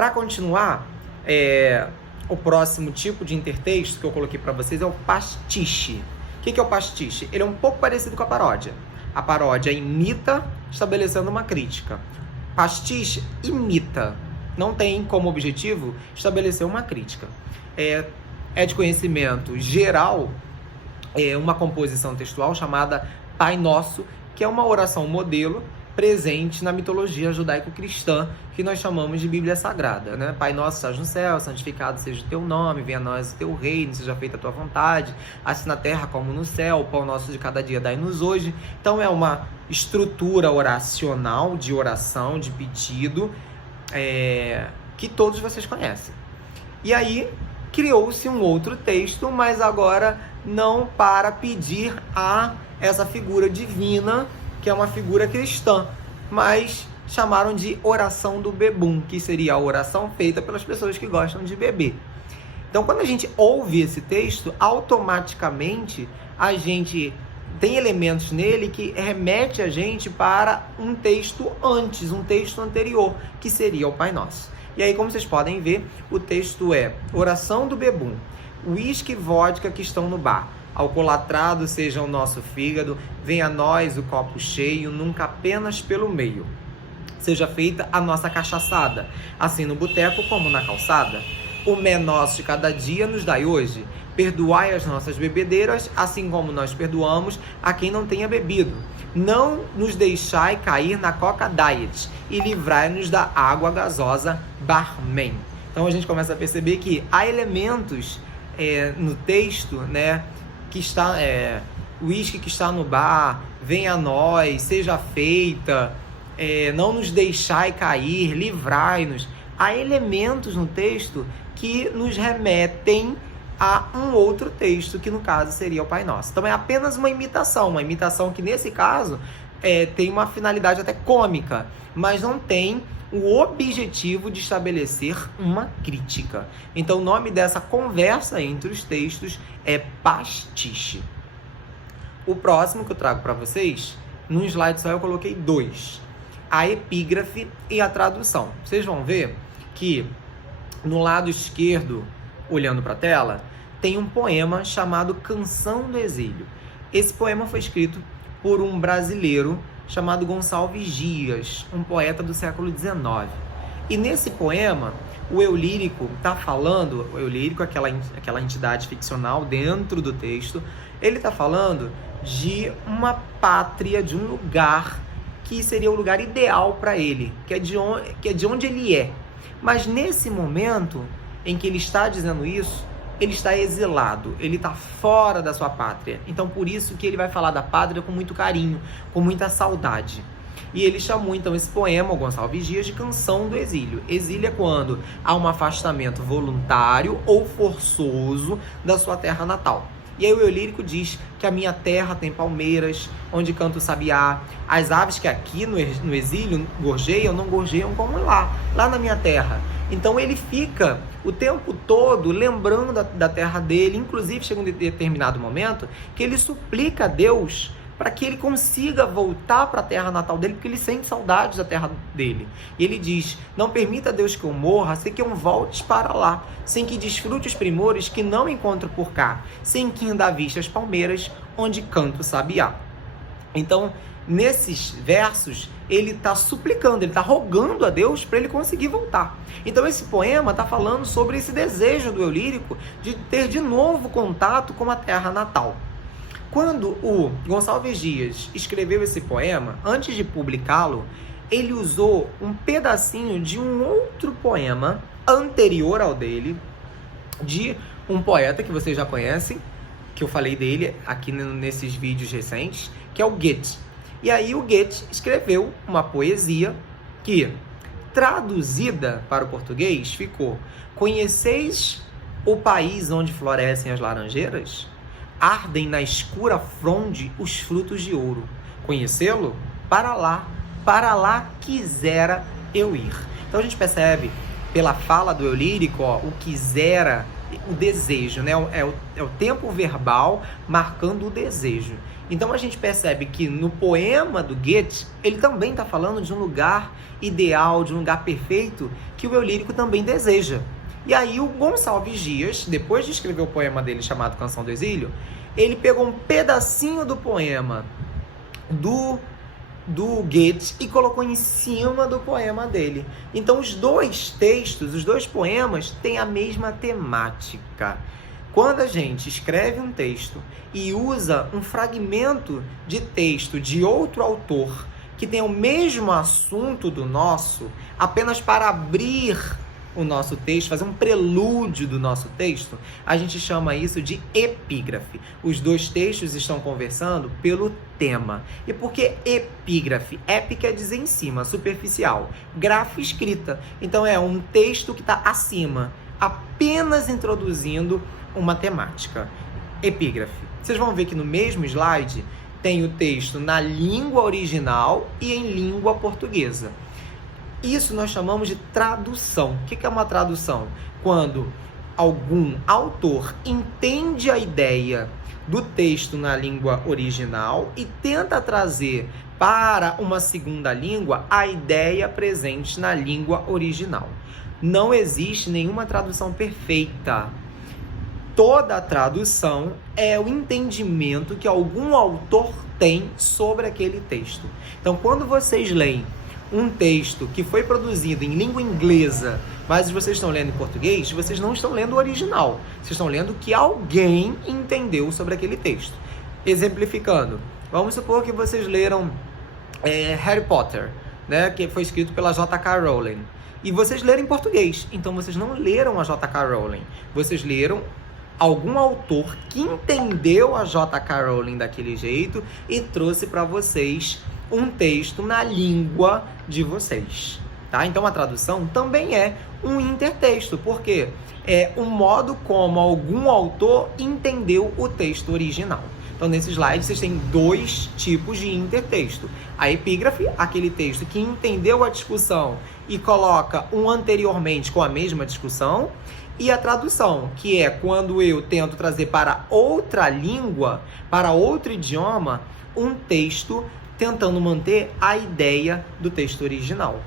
Para continuar, o próximo tipo de intertexto que eu coloquei para vocês é o pastiche. O que é o pastiche? Ele é um pouco parecido com a paródia. A paródia imita, estabelecendo uma crítica. Pastiche imita, não tem como objetivo estabelecer uma crítica. É de conhecimento geral uma composição textual chamada Pai Nosso, que é uma oração modelo presente na mitologia judaico-cristã, que nós chamamos de Bíblia Sagrada, né? Pai nosso, estás no céu, santificado seja o teu nome, venha a nós o teu reino, seja feita a tua vontade, assim na terra como no céu, o pão nosso de cada dia dai-nos hoje. Então é uma estrutura oracional, de oração, de pedido, que todos vocês conhecem. E aí criou-se um outro texto, mas agora não para pedir a essa figura divina, que é uma figura cristã, mas chamaram de oração do bebum, que seria a oração feita pelas pessoas que gostam de beber. Então, quando a gente ouve esse texto, automaticamente a gente tem elementos nele que remete a gente para um texto antes, um texto anterior, que seria o Pai Nosso. E aí, como vocês podem ver, o texto é oração do bebum, uísque e vodka que estão no bar. Alcolatrado seja o nosso fígado, venha a nós o copo cheio, nunca apenas pelo meio. Seja feita a nossa cachaçada, assim no boteco como na calçada. O menor de cada dia nos dai hoje. Perdoai as nossas bebedeiras, assim como nós perdoamos a quem não tenha bebido. Não nos deixai cair na Coca Diet e livrai-nos da água gasosa Barman. Então a gente começa a perceber que há elementos no texto, né, que está o uísque que está no bar, venha a nós, seja feita, não nos deixai cair, livrai-nos. Há elementos no texto que nos remetem a um outro texto, que no caso seria o Pai Nosso. Então é apenas uma imitação que nesse caso tem uma finalidade até cômica, mas não tem o objetivo de estabelecer uma crítica. Então o nome dessa conversa entre os textos é pastiche. O próximo que eu trago para vocês, no slide só eu coloquei 2. A epígrafe e a tradução. Vocês vão ver que no lado esquerdo, olhando para a tela, tem um poema chamado Canção do Exílio. Esse poema foi escrito por um brasileiro chamado Gonçalves Dias, um poeta do século XIX. E nesse poema, o eu lírico está falando, o eu lírico, aquela entidade ficcional dentro do texto, ele está falando de uma pátria, de um lugar que seria o lugar ideal para ele, que é de onde ele é. Mas nesse momento em que ele está dizendo isso, ele está exilado, ele está fora da sua pátria. Então, por isso que ele vai falar da pátria com muito carinho, com muita saudade. E ele chamou, então, esse poema, o Gonçalves Dias, de Canção do Exílio. Exílio é quando há um afastamento voluntário ou forçoso da sua terra natal. E aí o eu lírico diz que a minha terra tem palmeiras, onde canta o sabiá. As aves que aqui no exílio gorjeiam, não gorjeiam como lá na minha terra. Então ele fica o tempo todo lembrando da terra dele, inclusive chega um determinado momento que ele suplica a Deus para que ele consiga voltar para a terra natal dele, porque ele sente saudades da terra dele. E ele diz, não permita, Deus, que eu morra, sem que eu volte para lá, sem que desfrute os primores que não encontro por cá, sem que ainda vista as palmeiras, onde canto o sabiá. Então, nesses versos, ele está suplicando, ele está rogando a Deus para ele conseguir voltar. Então esse poema está falando sobre esse desejo do eu lírico de ter de novo contato com a terra natal. Quando o Gonçalves Dias escreveu esse poema, antes de publicá-lo, ele usou um pedacinho de um outro poema anterior ao dele, de um poeta que vocês já conhecem, que eu falei dele aqui nesses vídeos recentes, que é o Goethe. E aí o Goethe escreveu uma poesia que, traduzida para o português, ficou: conheceis o país onde florescem as laranjeiras? Ardem na escura fronde os frutos de ouro. Conhecê-lo? Para lá quisera eu ir. Então a gente percebe pela fala do eu lírico, o quisera o desejo, né? É o tempo verbal marcando o desejo. Então a gente percebe que no poema do Goethe, ele também está falando de um lugar ideal, de um lugar perfeito, que o eu lírico também deseja. E aí o Gonçalves Dias, depois de escrever o poema dele chamado Canção do Exílio, ele pegou um pedacinho do poema do Goethe e colocou em cima do poema dele. Então os dois textos, os dois poemas têm a mesma temática. Quando a gente escreve um texto e usa um fragmento de texto de outro autor que tem o mesmo assunto do nosso, apenas para abrir o nosso texto, fazer um prelúdio do nosso texto, a gente chama isso de epígrafe. Os dois textos estão conversando pelo tema. E por que epígrafe? Ep quer dizer em cima, superficial. Grafo, escrita. Então é um texto que está acima, apenas introduzindo uma temática. Epígrafe. Vocês vão ver que no mesmo slide tem o texto na língua original e em língua portuguesa. Isso nós chamamos de tradução. O que é uma tradução? Quando algum autor entende a ideia do texto na língua original e tenta trazer para uma segunda língua a ideia presente na língua original. Não existe nenhuma tradução perfeita. Toda tradução é o entendimento que algum autor tem sobre aquele texto. Então, quando vocês leem um texto que foi produzido em língua inglesa, mas vocês estão lendo em português, vocês não estão lendo o original. Vocês estão lendo o que alguém entendeu sobre aquele texto. Exemplificando, vamos supor que vocês leram Harry Potter, né, que foi escrito pela J.K. Rowling. E vocês leram em português, então vocês não leram a J.K. Rowling. Vocês leram algum autor que entendeu a J.K. Rowling daquele jeito e trouxe para vocês um texto na língua de vocês, tá? Então a tradução também é um intertexto, porque é o modo como algum autor entendeu o texto original. Então nesse slide vocês têm dois tipos de intertexto. A epígrafe, aquele texto que entendeu a discussão e coloca um anteriormente com a mesma discussão, e a tradução, que é quando eu tento trazer para outra língua, para outro idioma, um texto tentando manter a ideia do texto original.